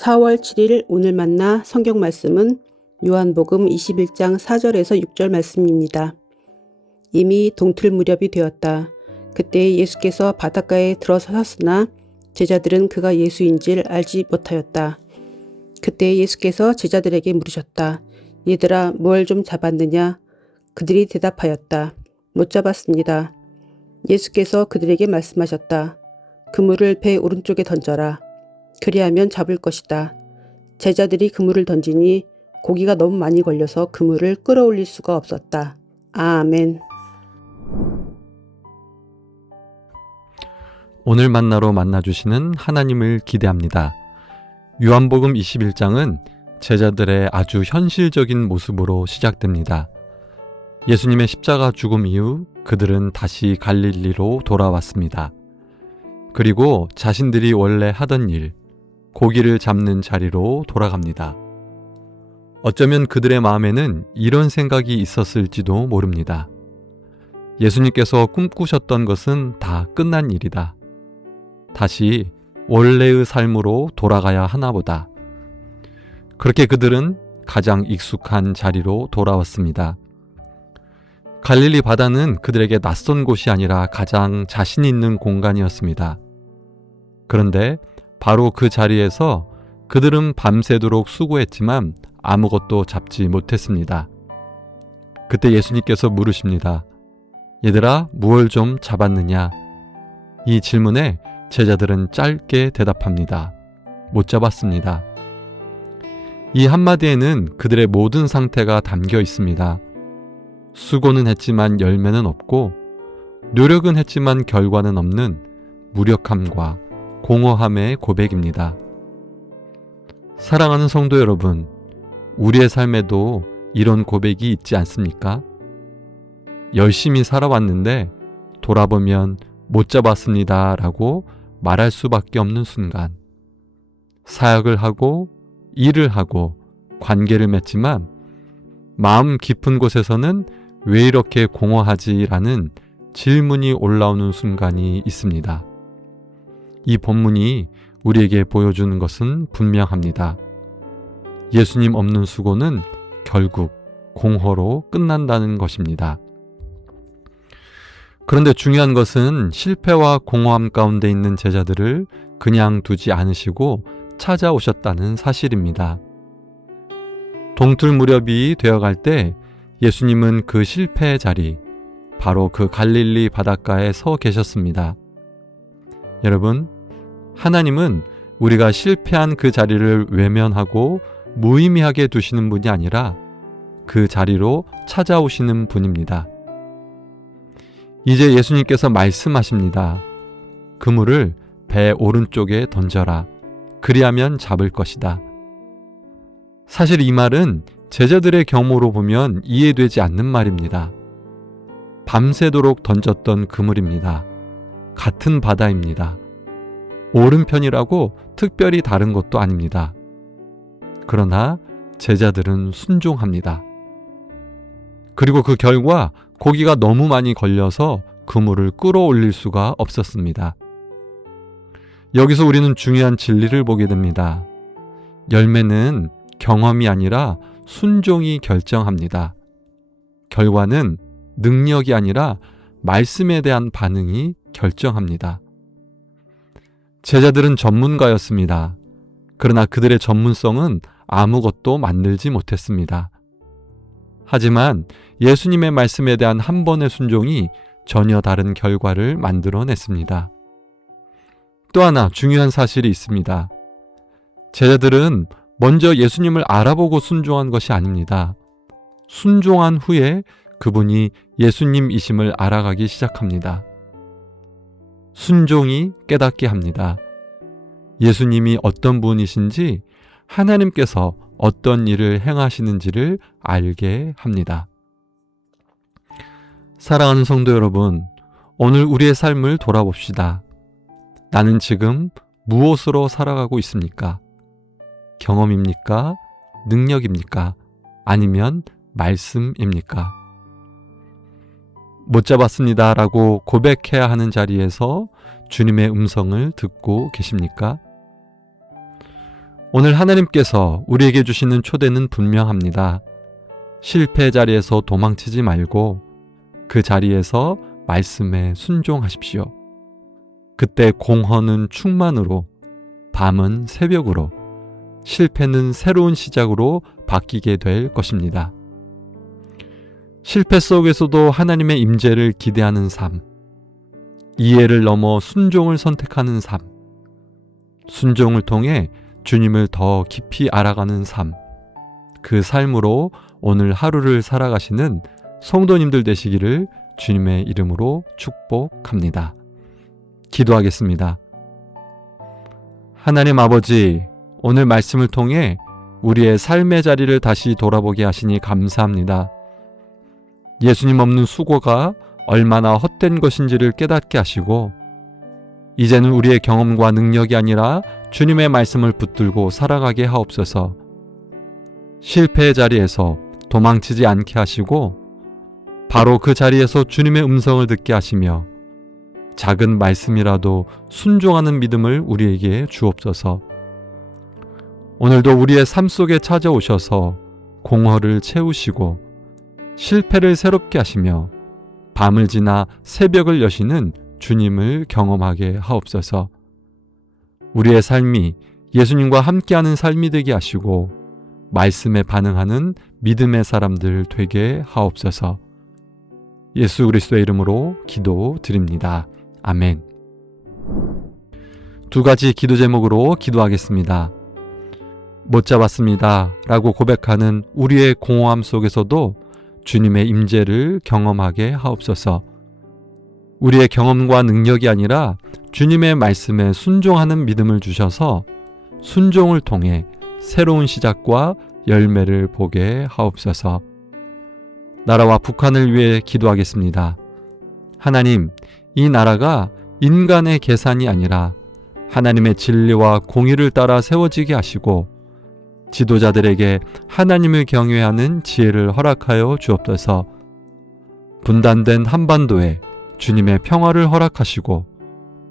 4월 7일 오늘 만나 성경 말씀은 요한복음 21장 4절에서 6절 말씀입니다. 이미 동틀 무렵이 되었다. 그때 예수께서 바닷가에 들어섰으나 제자들은 그가 예수인지를 알지 못하였다. 그때 예수께서 제자들에게 물으셨다. 얘들아, 뭘 좀 잡았느냐? 그들이 대답하였다. 못 잡았습니다. 예수께서 그들에게 말씀하셨다. 그물을 배 오른쪽에 던져라. 그리하면 잡을 것이다. 제자들이 그물을 던지니 고기가 너무 많이 걸려서 그물을 끌어올릴 수가 없었다. 아멘. 오늘 만나로 만나주시는 하나님을 기대합니다. 요한복음 21장은 제자들의 아주 현실적인 모습으로 시작됩니다. 예수님의 십자가 죽음 이후 그들은 다시 갈릴리로 돌아왔습니다. 그리고 자신들이 원래 하던 일, 고기를 잡는 자리로 돌아갑니다. 어쩌면 그들의 마음에는 이런 생각이 있었을지도 모릅니다. 예수님께서 꿈꾸셨던 것은 다 끝난 일이다. 다시 원래의 삶으로 돌아가야 하나 보다. 그렇게 그들은 가장 익숙한 자리로 돌아왔습니다. 갈릴리 바다는 그들에게 낯선 곳이 아니라 가장 자신 있는 공간이었습니다. 그런데 바로 그 자리에서 그들은 밤새도록 수고했지만 아무것도 잡지 못했습니다. 그때 예수님께서 물으십니다. 얘들아, 무얼 좀 잡았느냐? 이 질문에 제자들은 짧게 대답합니다. 못 잡았습니다. 이 한마디에는 그들의 모든 상태가 담겨 있습니다. 수고는 했지만 열매는 없고, 노력은 했지만 결과는 없는 무력함과 공허함의 고백입니다. 사랑하는 성도 여러분, 우리의 삶에도 이런 고백이 있지 않습니까? 열심히 살아왔는데 돌아보면 못 잡았습니다 라고 말할 수밖에 없는 순간, 사역을 하고 일을 하고 관계를 맺지만 마음 깊은 곳에서는 왜 이렇게 공허하지? 라는 질문이 올라오는 순간이 있습니다. 이 본문이 우리에게 보여주는 것은 분명합니다. 예수님 없는 수고는 결국 공허로 끝난다는 것입니다. 그런데 중요한 것은 실패와 공허함 가운데 있는 제자들을 그냥 두지 않으시고 찾아오셨다는 사실입니다. 동틀 무렵이 되어갈 때 예수님은 그 실패의 자리, 바로 그 갈릴리 바닷가에 서 계셨습니다. 여러분, 하나님은 우리가 실패한 그 자리를 외면하고 무의미하게 두시는 분이 아니라 그 자리로 찾아오시는 분입니다. 이제 예수님께서 말씀하십니다. 그물을 배 오른쪽에 던져라. 그리하면 잡을 것이다. 사실 이 말은 제자들의 경우로 보면 이해되지 않는 말입니다. 밤새도록 던졌던 그물입니다. 같은 바다입니다. 오른편이라고 특별히 다른 것도 아닙니다. 그러나 제자들은 순종합니다. 그리고 그 결과 고기가 너무 많이 걸려서 그물을 끌어올릴 수가 없었습니다. 여기서 우리는 중요한 진리를 보게 됩니다. 열매는 경험이 아니라 순종이 결정합니다. 결과는 능력이 아니라 말씀에 대한 반응이 결정합니다. 제자들은 전문가였습니다. 그러나 그들의 전문성은 아무것도 만들지 못했습니다. 하지만 예수님의 말씀에 대한 한 번의 순종이 전혀 다른 결과를 만들어냈습니다. 또 하나 중요한 사실이 있습니다. 제자들은 먼저 예수님을 알아보고 순종한 것이 아닙니다. 순종한 후에 그분이 예수님이심을 알아가기 시작합니다. 순종이 깨닫게 합니다. 예수님이 어떤 분이신지, 하나님께서 어떤 일을 행하시는지를 알게 합니다. 사랑하는 성도 여러분, 오늘 우리의 삶을 돌아봅시다. 나는 지금 무엇으로 살아가고 있습니까? 경험입니까? 능력입니까? 아니면 말씀입니까? 못 잡았습니다 라고 고백해야 하는 자리에서 주님의 음성을 듣고 계십니까? 오늘 하나님께서 우리에게 주시는 초대는 분명합니다. 실패 자리에서 도망치지 말고 그 자리에서 말씀에 순종하십시오. 그때 공허는 충만으로, 밤은 새벽으로, 실패는 새로운 시작으로 바뀌게 될 것입니다. 실패 속에서도 하나님의 임재를 기대하는 삶, 이해를 넘어 순종을 선택하는 삶, 순종을 통해 주님을 더 깊이 알아가는 삶, 그 삶으로 오늘 하루를 살아가시는 성도님들 되시기를 주님의 이름으로 축복합니다. 기도하겠습니다. 하나님 아버지, 오늘 말씀을 통해 우리의 삶의 자리를 다시 돌아보게 하시니 감사합니다. 예수님 없는 수고가 얼마나 헛된 것인지를 깨닫게 하시고 이제는 우리의 경험과 능력이 아니라 주님의 말씀을 붙들고 살아가게 하옵소서. 실패의 자리에서 도망치지 않게 하시고 바로 그 자리에서 주님의 음성을 듣게 하시며 작은 말씀이라도 순종하는 믿음을 우리에게 주옵소서. 오늘도 우리의 삶 속에 찾아오셔서 공허를 채우시고 실패를 새롭게 하시며 밤을 지나 새벽을 여시는 주님을 경험하게 하옵소서. 우리의 삶이 예수님과 함께하는 삶이 되게 하시고 말씀에 반응하는 믿음의 사람들 되게 하옵소서. 예수 그리스도의 이름으로 기도드립니다. 아멘. 두 가지 기도 제목으로 기도하겠습니다. 못 잡았습니다 라고 고백하는 우리의 공허함 속에서도 주님의 임재를 경험하게 하옵소서. 우리의 경험과 능력이 아니라 주님의 말씀에 순종하는 믿음을 주셔서 순종을 통해 새로운 시작과 열매를 보게 하옵소서. 나라와 북한을 위해 기도하겠습니다. 하나님, 이 나라가 인간의 계산이 아니라 하나님의 진리와 공의를 따라 세워지게 하시고 지도자들에게 하나님을 경외하는 지혜를 허락하여 주옵소서. 분단된 한반도에 주님의 평화를 허락하시고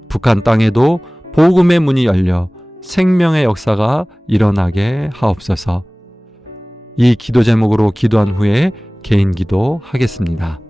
북한 땅에도 복음의 문이 열려 생명의 역사가 일어나게 하옵소서. 이 기도 제목으로 기도한 후에 개인 기도 하겠습니다.